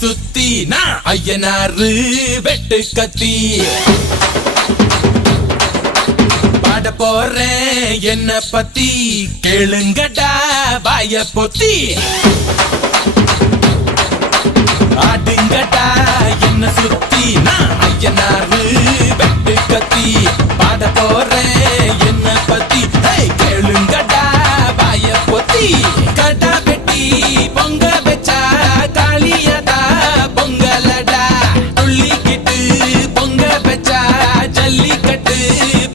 சுத்தி நான் ஐயனாரு வெட்டு கத்தி பாட போறேன் என்ன பத்தி கேளுங்கடா வாய பொத்தி ஆடுங்கடா என்ன சுத்தி நான் ஐயனாரு வெட்டு கத்தி பாட